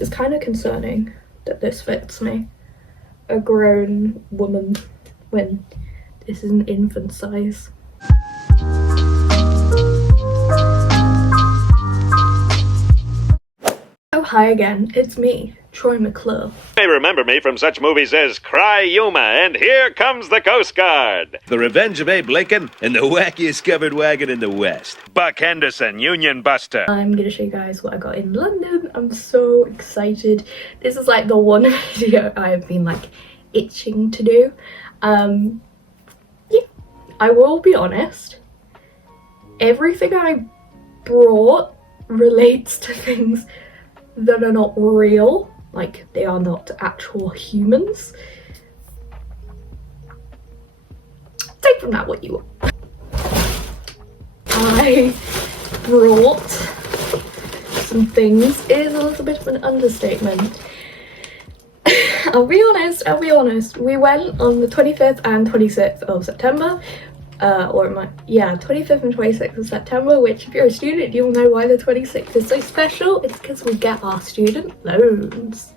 It's kind of concerning that this fits me, a grown woman, when this is an infant size. Oh, hi again, it's me, Troy McClure. You may remember me from such movies as Cry Yuma and Here Comes the Coast Guard, The Revenge of Abe Lincoln, and the wackiest covered wagon in the West. Buck Henderson, Union Buster. I'm gonna show you guys what I got in London. I'm so excited. This is like the one video I've been like itching to do. Yeah, I will be honest, everything I brought relates to things that are not real, like they are not actual humans. Take from that what you want. I brought some things. It is a little bit of an understatement. I'll be honest. We went on the 25th and 26th of September. 25th and 26th of September, which if you're a student, you'll know why the 26th is so special. It's because we get our student loans.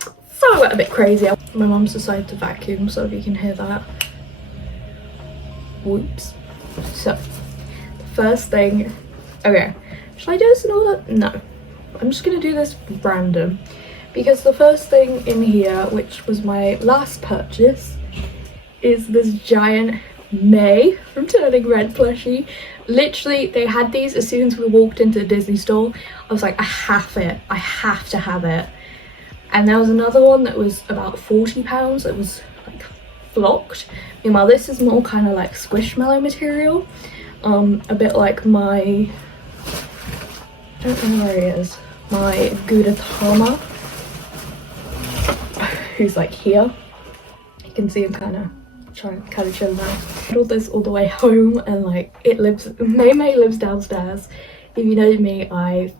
So I went a bit crazy. My mum's decided to vacuum, so if you can hear that. Whoops. So, the first thing, okay, should I do this in order? No. I'm just gonna do this random, because the first thing in here, which was my last purchase, is this giant May from Turning Red plushie. Literally, they had these as soon as we walked into the Disney store. I was like, I have to have it. And there was another one that was about £40. It was like flocked. Meanwhile, this is more kind of like squishmallow material. A bit like my, I don't know where he is, my Gudetama, who's like here. You can see him kind of chill now. I brought this all the way home, and like May lives downstairs. If you know me, I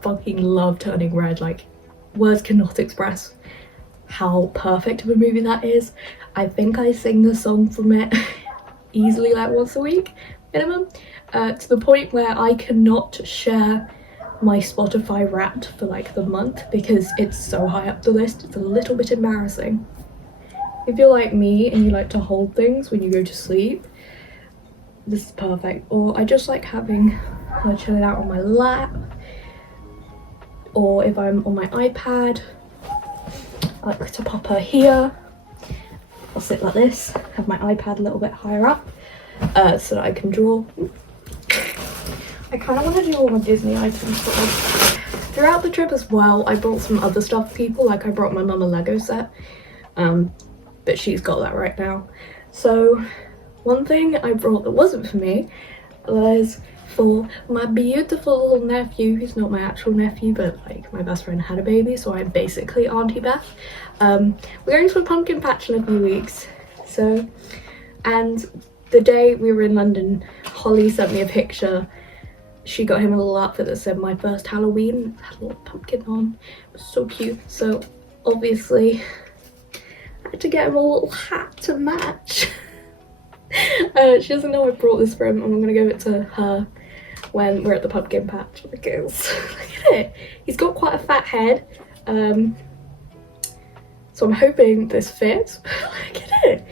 fucking love Turning Red. Like, words cannot express how perfect of a movie that is. I think I sing the song from it easily like once a week minimum, to the point where I cannot share my Spotify Wrapped for like the month because it's so high up the list. It's a little bit embarrassing. If you're like me and you like to hold things when you go to sleep, this is perfect. Or I just like having her chilling out on my lap, or if I'm on my iPad, I like to pop her here. I'll sit like this, have my iPad a little bit higher up, so that I can draw. I kind of want to do all my Disney items sort of throughout the trip as well. I brought some other stuff for people, like I brought my mum a Lego set, but she's got that right now. So one thing I brought that wasn't for me was for my beautiful little nephew. He's not my actual nephew, but like my best friend had a baby, so I'm basically Auntie Beth. We're going to a pumpkin patch in a few weeks, so, and the day we were in London, Holly sent me a picture. She got him a little outfit that said my first Halloween. It had a little pumpkin on. It was so cute. So obviously I had to get him a little hat to match. She doesn't know I brought this for him, and I'm gonna give it to her when we're at the pumpkin patch because look at it. He's got quite a fat head. So I'm hoping this fits. Look at it.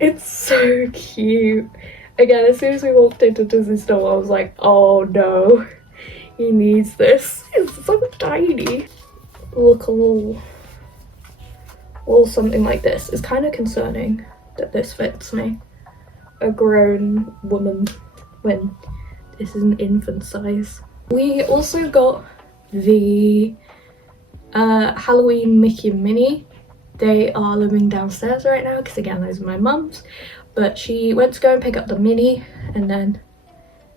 It's so cute. Again, as soon as we walked into Disney store, I was like, oh no, he needs this. It's so tiny. Look, a little something like this. It's kind of concerning that this fits me, a grown woman, when this is an infant size. We also got the Halloween Mickey and Minnie. They are living downstairs right now because again, those are my mum's. But she went to go and pick up the Minnie, and then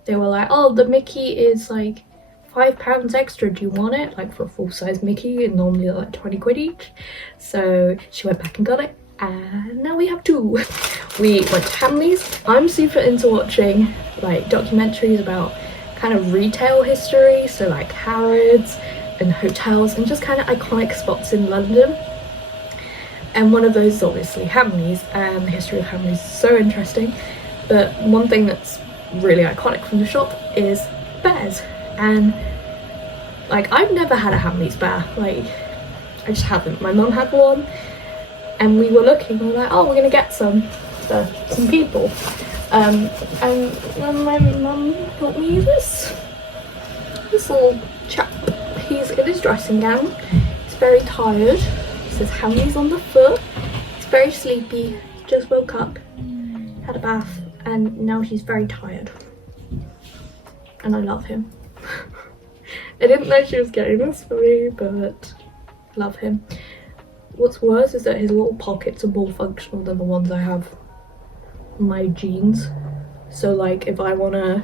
they were like, oh, the Mickey is like £5 extra, do you want it? Like for a full-size Mickey, and normally they're like 20 quid each. So she went back and got it, and now we have two. We went to Hamleys. I'm super into watching like documentaries about kind of retail history, so like Harrods and hotels and just kind of iconic spots in London. And one of those is obviously Hamleys, and the history of Hamleys is so interesting. But one thing that's really iconic from the shop is bears. And Like, I've never had a Hamleys bear, like, I just haven't. My mum had one, and we were looking, we were like, oh, we're gonna get some for some people. And my mum got me this little chap. He's in his dressing gown, he's very tired, he says Hamleys on the foot, he's very sleepy, he just woke up, had a bath, and now he's very tired. And I love him. I didn't know she was getting this for me, but love him. What's worse is that his little pockets are more functional than the ones I have in my jeans. So like if I want to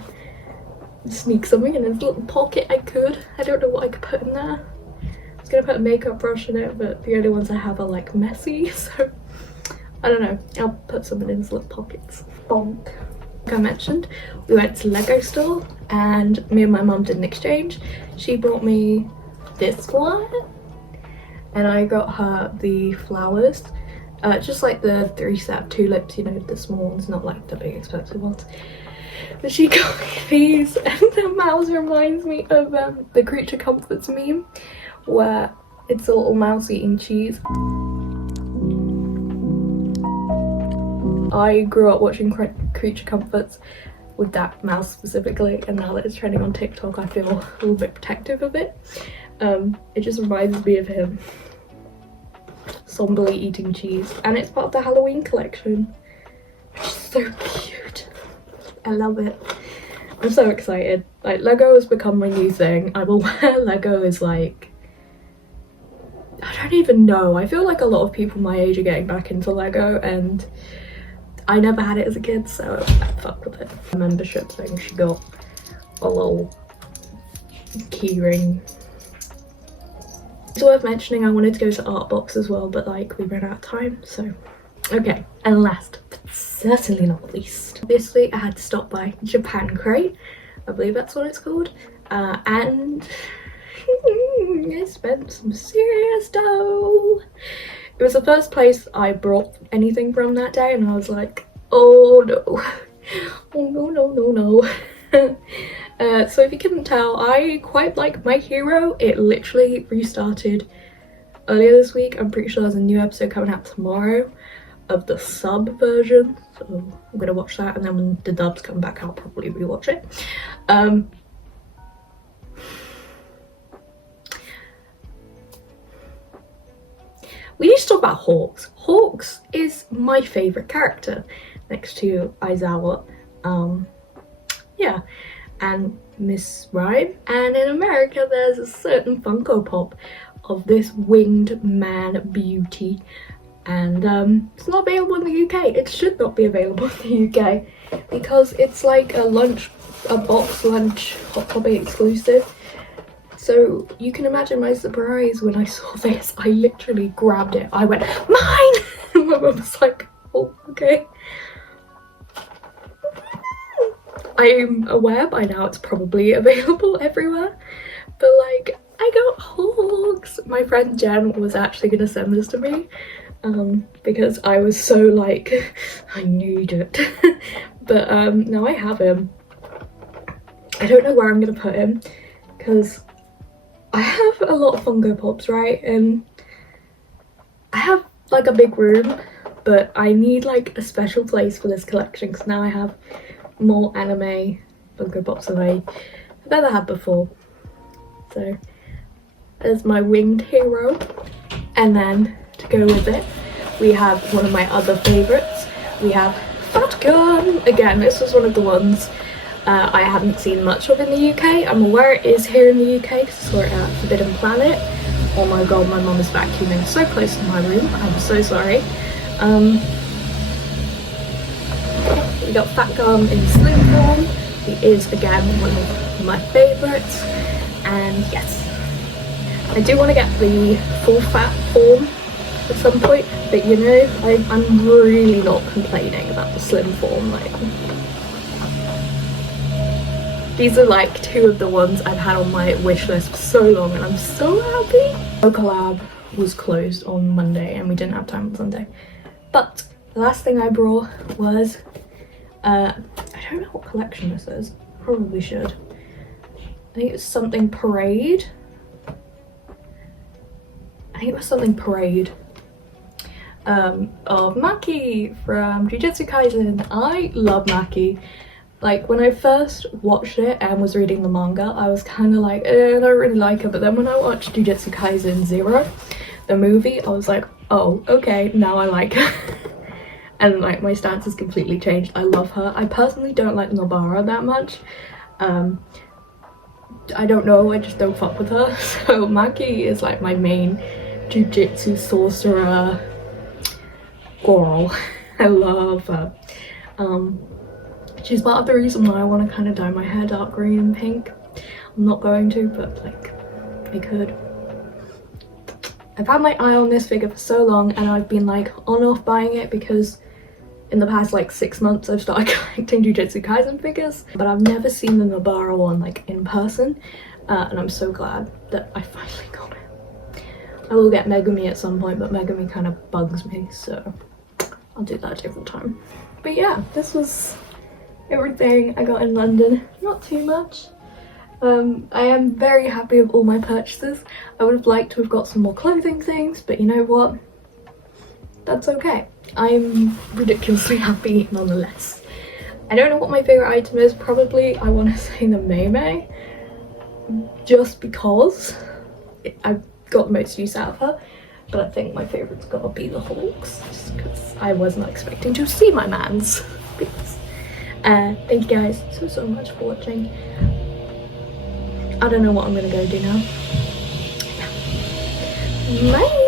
sneak something in his little pocket, I could. I don't know what I could put in there. I was going to put a makeup brush in it, but the only ones I have are like messy, so I don't know. I'll put some in his little pockets. Bonk. Like I mentioned, we went to Lego store and me and my mum did an exchange. She brought me this one and I got her the flowers, just like the 3-step tulips, you know, the small ones, not like the big expensive ones. But she got me these, and the mouse reminds me of the Creature Comforts meme where it's a little mouse eating cheese. I grew up watching Creature Comforts with that mouse specifically, and now that it's trending on TikTok I feel a little bit protective of it. It just reminds me of him somberly eating cheese, and it's part of the Halloween collection, which is so cute. I love it. I'm so excited. Like, Lego has become my new thing. I'm aware Lego is like, I don't even know, I feel like a lot of people my age are getting back into Lego, and I never had it as a kid, so I fucked with it. The membership thing, she got a little key ring. It's worth mentioning I wanted to go to Art Box as well, but like we ran out of time, so okay. And last but certainly not least, obviously I had to stop by Japan Crate, I believe that's what it's called, and I spent some serious dough. It was the first place I brought anything from that day, and I was like, oh no, oh no, no, no, no. So if you couldn't tell, I quite like My Hero. It literally restarted earlier this week. I'm pretty sure there's a new episode coming out tomorrow of the sub version, so I'm gonna watch that, and then when the dubs come back I'll probably rewatch it. We need to talk about Hawks. Hawks is my favourite character next to Aizawa. Yeah, and Miss Rhyme. And in America there's a certain Funko Pop of this winged man beauty, and it's not available in the UK. It should not be available in the UK because it's like a box lunch Hot Topic exclusive. So you can imagine my surprise when I saw this. I literally grabbed it. I went, mine! And my mum was like, oh, okay. I'm aware by now it's probably available everywhere, but like, I got Hawks. My friend Jen was actually gonna send this to me because I was so like, I need it. But now I have him. I don't know where I'm gonna put him because I have a lot of Funko Pops, right? And I have like a big room, but I need like a special place for this collection because now I have more anime Funko Pops than I've ever had before. So there's my winged hero, and then to go with it we have one of my other favourites. We have Fat Gun. Again, this was one of the ones I haven't seen much of in the UK. I'm aware it is here in the UK because I saw it at Forbidden Planet. Oh my god, my mum is vacuuming so close to my room. I'm so sorry. We got Fat Gun in slim form. He is again one of my favourites. And yes, I do want to get the full fat form at some point, but you know, I'm really not complaining about the slim form. Like, these are like two of the ones I've had on my wish list for so long, and I'm so happy. Local Lab was closed on Monday and we didn't have time on Sunday. But the last thing I brought was, I don't know what collection this is, probably should. I think it's something Parade. think it was something Parade, of Maki from Jujutsu Kaisen. I love Maki. Like, when I first watched it and was reading the manga, I was kind of like, I don't really like her. But then when I watched Jujutsu Kaisen 0, the movie, I was like, oh, okay, now I like her. And like, my stance has completely changed. I love her. I personally don't like Nobara that much. I don't know, I just don't fuck with her. So Maki is like my main Jujutsu sorcerer girl. I love her. She's part of the reason why I want to kind of dye my hair dark green and pink. I'm not going to, but like, I could. I've had my eye on this figure for so long, and I've been like on off buying it because in the past like 6 months I've started collecting Jujutsu Kaisen figures, but I've never seen the Nobara one like in person, and I'm so glad that I finally got it. I will get Megumi at some point, but Megumi kind of bugs me, so I'll do that a different time. But yeah, this was everything I got in London. Not too much. I am very happy with all my purchases. I would have liked to have got some more clothing things, but you know what? That's okay. I'm ridiculously happy nonetheless. I don't know what my favourite item is. Probably I want to say the Mei, just because I've got the most use out of her. But I think my favourite's got to be the Hawks, just because I was not expecting to see my mans. Thank you guys so much for watching. I don't know what I'm gonna go do now. Bye!